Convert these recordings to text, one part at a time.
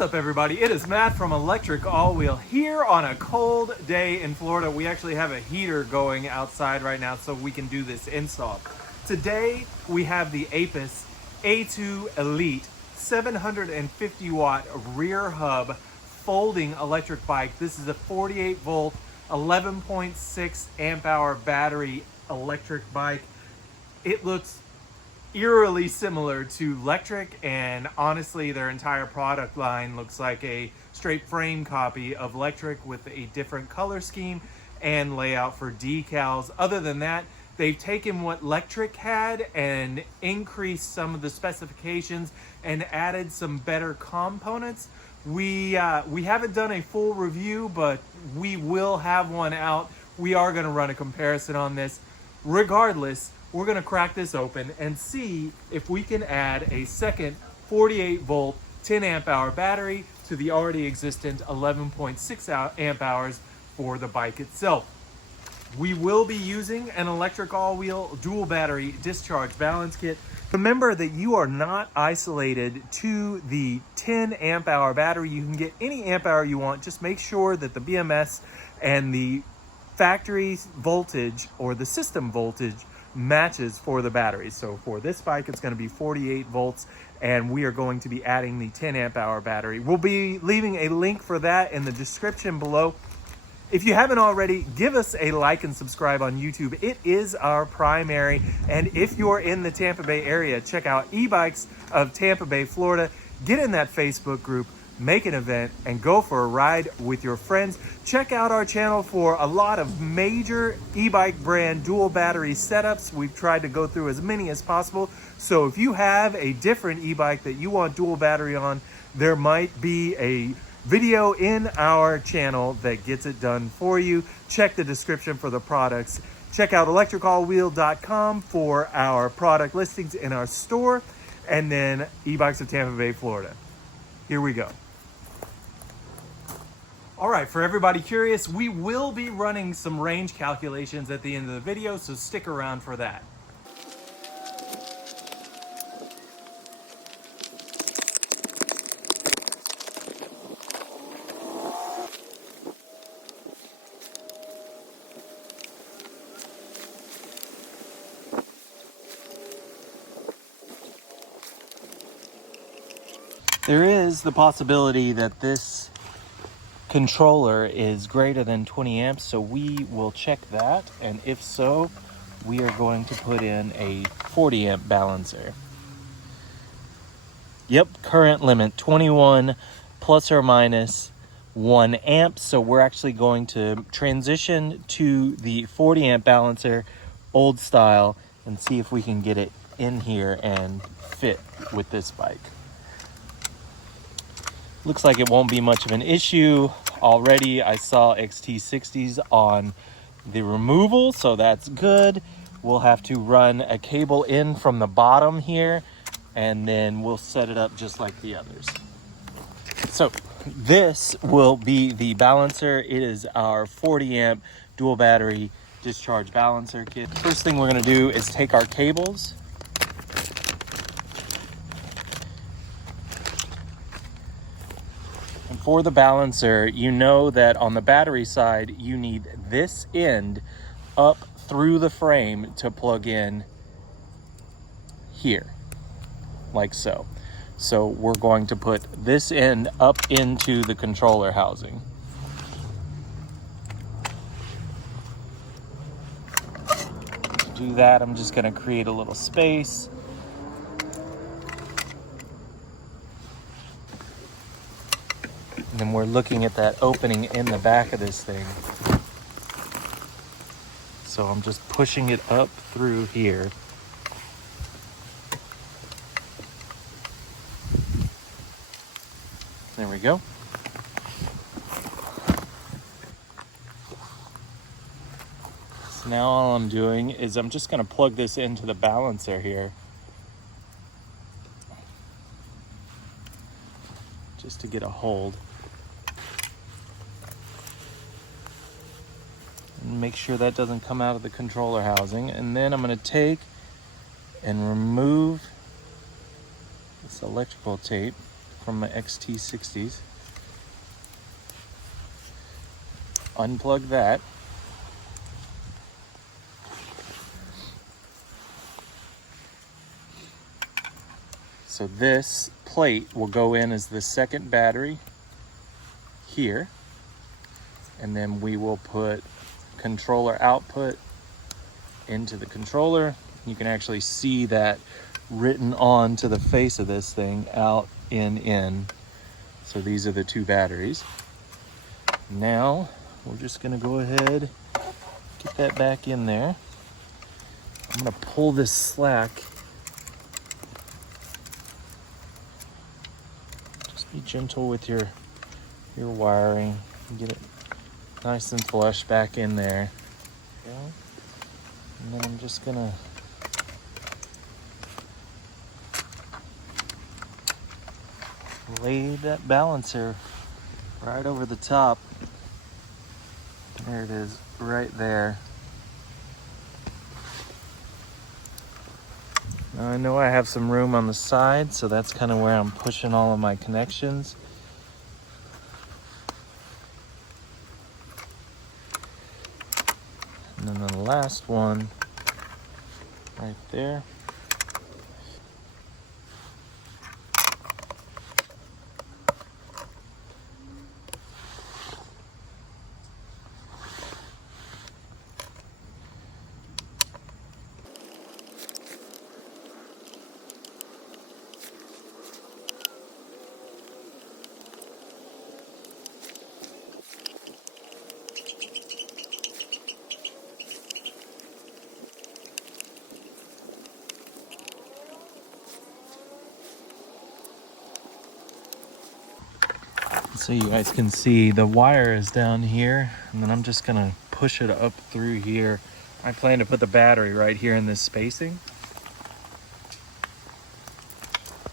What's up, everybody? It is Matt from Lectric All Wheel here on a cold day in Florida. We actually have a heater going outside right now so we can do this install. Today we have the AIPAS A2 Elite 750 watt rear hub folding electric bike. This is a 48 volt 11.6 amp hour battery electric bike. It looks eerily similar to Lectric, and honestly their entire product line looks like a straight frame copy of Lectric with a different color scheme and layout for decals. Other than that, they've taken what Lectric had and increased some of the specifications and added some better components. We haven't done a full review, but we will have one out. We are going to run a comparison on this. Regardless, we're going to crack this open and see if we can add a second 48 volt 10 amp hour battery to the already existent 11.6 amp hours for the bike itself. We will be using an electric all-wheel dual battery discharge balance kit. Remember that you are not isolated to the 10 amp hour battery. You can get any amp hour you want. Just make sure that the BMS and the factory voltage or the system voltage matches for the battery. So for this bike, it's going to be 48 volts, and we are going to be adding the 10 amp hour battery. We'll be leaving a link for that in the description below. If you haven't already, give us a like and subscribe on YouTube. It is our primary. And if you're in the Tampa Bay area, check out e-bikes of Tampa Bay, Florida. Get in that Facebook group, make an event, and go for a ride with your friends. Check out our channel for a lot of major e-bike brand dual battery setups. We've tried to go through as many as possible. So if you have a different e-bike that you want dual battery on, there might be a video in our channel that gets it done for you. Check the description for the products. Check out electricallwheel.com for our product listings in our store, and then e-bikes of Tampa Bay, Florida. Here we go. All right, for everybody curious, we will be running some range calculations at the end of the video, so stick around for that. There is the possibility that this controller is greater than 20 amps, so we will check that, and if so, we are going to put in a 40 amp balancer. Yep, current limit 21 plus or minus 1 amp, so we're actually going to transition to the 40 amp balancer, old style, and see if we can get it in here and fit with this bike. Looks like it won't be much of an issue. Already I saw XT60s on the removal, so that's good. We'll have to run a cable in from the bottom here, and then we'll set it up just like the others. So this will be the balancer. It is our 40 amp dual battery discharge balancer kit. First thing we're gonna do is take our cables. For the balancer, you know that on the battery side, you need this end up through the frame to plug in here, like so. So we're going to put this end up into the controller housing. To do that, I'm just going to create a little space. And then we're looking at that opening in the back of this thing. So I'm just pushing it up through here. There we go. So now all I'm doing is I'm just going to plug this into the balancer here. Just to get a hold. And make sure that doesn't come out of the controller housing. And then I'm going to take and remove this electrical tape from my XT60s. Unplug that. So this plate will go in as the second battery here. And then we will put controller output into the controller. You can actually see that written onto the face of this thing, out, in. So these are the two batteries. Now we're just gonna go ahead, get that back in there. I'm gonna pull this slack. Just be gentle with your wiring. Get it nice and flush back in there. Yeah. And then I'm just gonna lay that balancer right over the top. There it is, right there. Now I know I have some room on the side, so that's kind of where I'm pushing all of my connections. And then the last one, right there. So you guys can see the wire is down here, and then I'm just gonna push it up through here. I plan to put the battery right here in this spacing,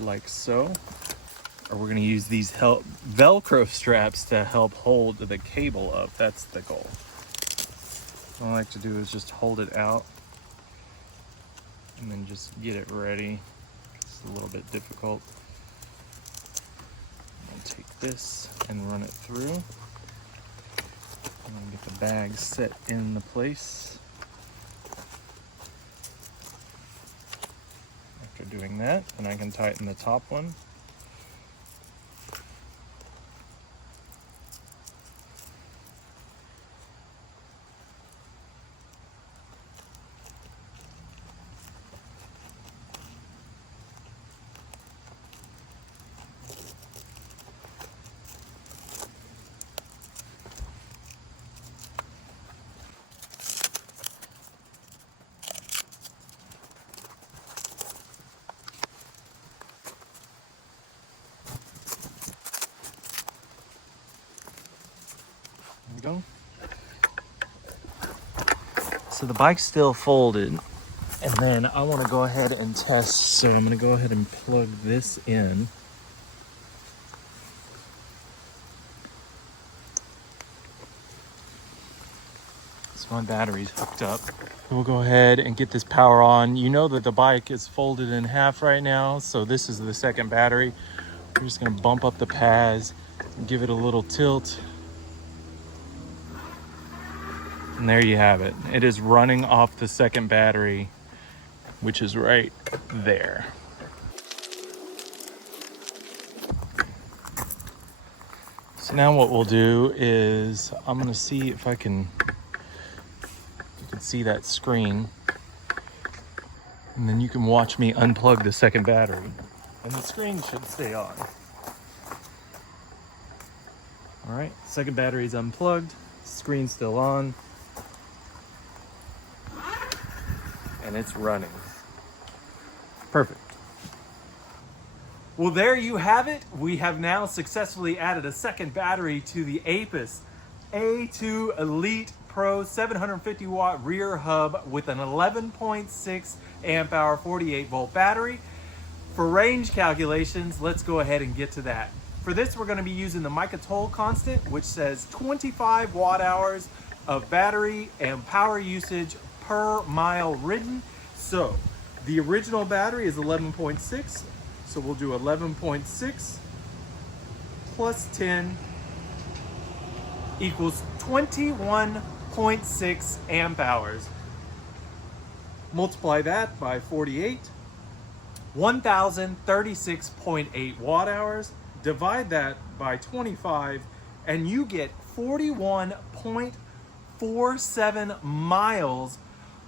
like so. Or we're gonna use these Velcro straps to help hold the cable up. That's the goal. What I like to do is just hold it out and then just get it ready. It's a little bit difficult. Take this and run it through, and then get the bag set in the place. After doing that, then I can tighten the top one. Go. So the bike's still folded, and then I want to go ahead and test. So I'm going to go ahead and plug this in. So my battery's hooked up. We'll go ahead and get this power on. You know that the bike is folded in half right now, so this is the second battery. We're just going to bump up the pads and give it a little tilt. And there you have it. It is running off the second battery, which is right there. So now what we'll do is I'm gonna see if you can see that screen. And then you can watch me unplug the second battery. And the screen should stay on. All right, second battery's unplugged, screen's still on. And it's running. Perfect. Well, there you have it. We have now successfully added a second battery to the AIPAS A2 Elite Pro 750 watt rear hub with an 11.6 amp hour 48 volt battery. For range calculations, let's go ahead and get to that. For this, we're going to be using the Mica Toll constant, which says 25 watt hours of battery and power usage per mile ridden. So the original battery is 11.6, so we'll do 11.6 plus 10 equals 21.6 amp hours. Multiply that by 48, 1036.8 watt hours. Divide that by 25, and you get 41.47 miles,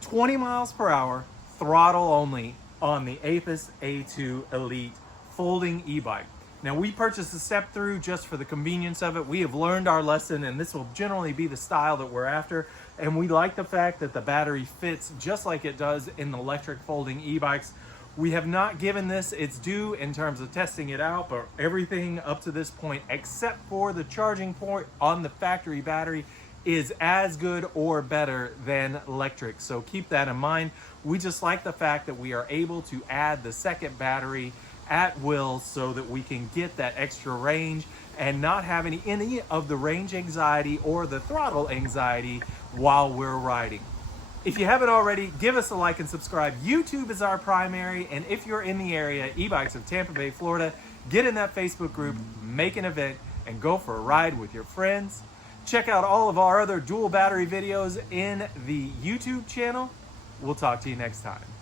20 miles per hour, throttle only, on the AIPAS A2 Elite folding e-bike. Now, we purchased the step through just for the convenience of it. We have learned our lesson, and this will generally be the style that we're after. And we like the fact that the battery fits just like it does in the Lectric folding e-bikes. We have not given this its due in terms of testing it out, but everything up to this point, except for the charging port on the factory battery, is as good or better than Lectric. So keep that in mind. We just like the fact that we are able to add the second battery at will so that we can get that extra range and not have any of the range anxiety or the throttle anxiety while we're riding. If you haven't already, give us a like and subscribe. YouTube is our primary, and if you're in the area, e-bikes of Tampa Bay, Florida, get in that Facebook group, make an event, and go for a ride with your friends. Check out all of our other dual battery videos in the YouTube channel. We'll talk to you next time.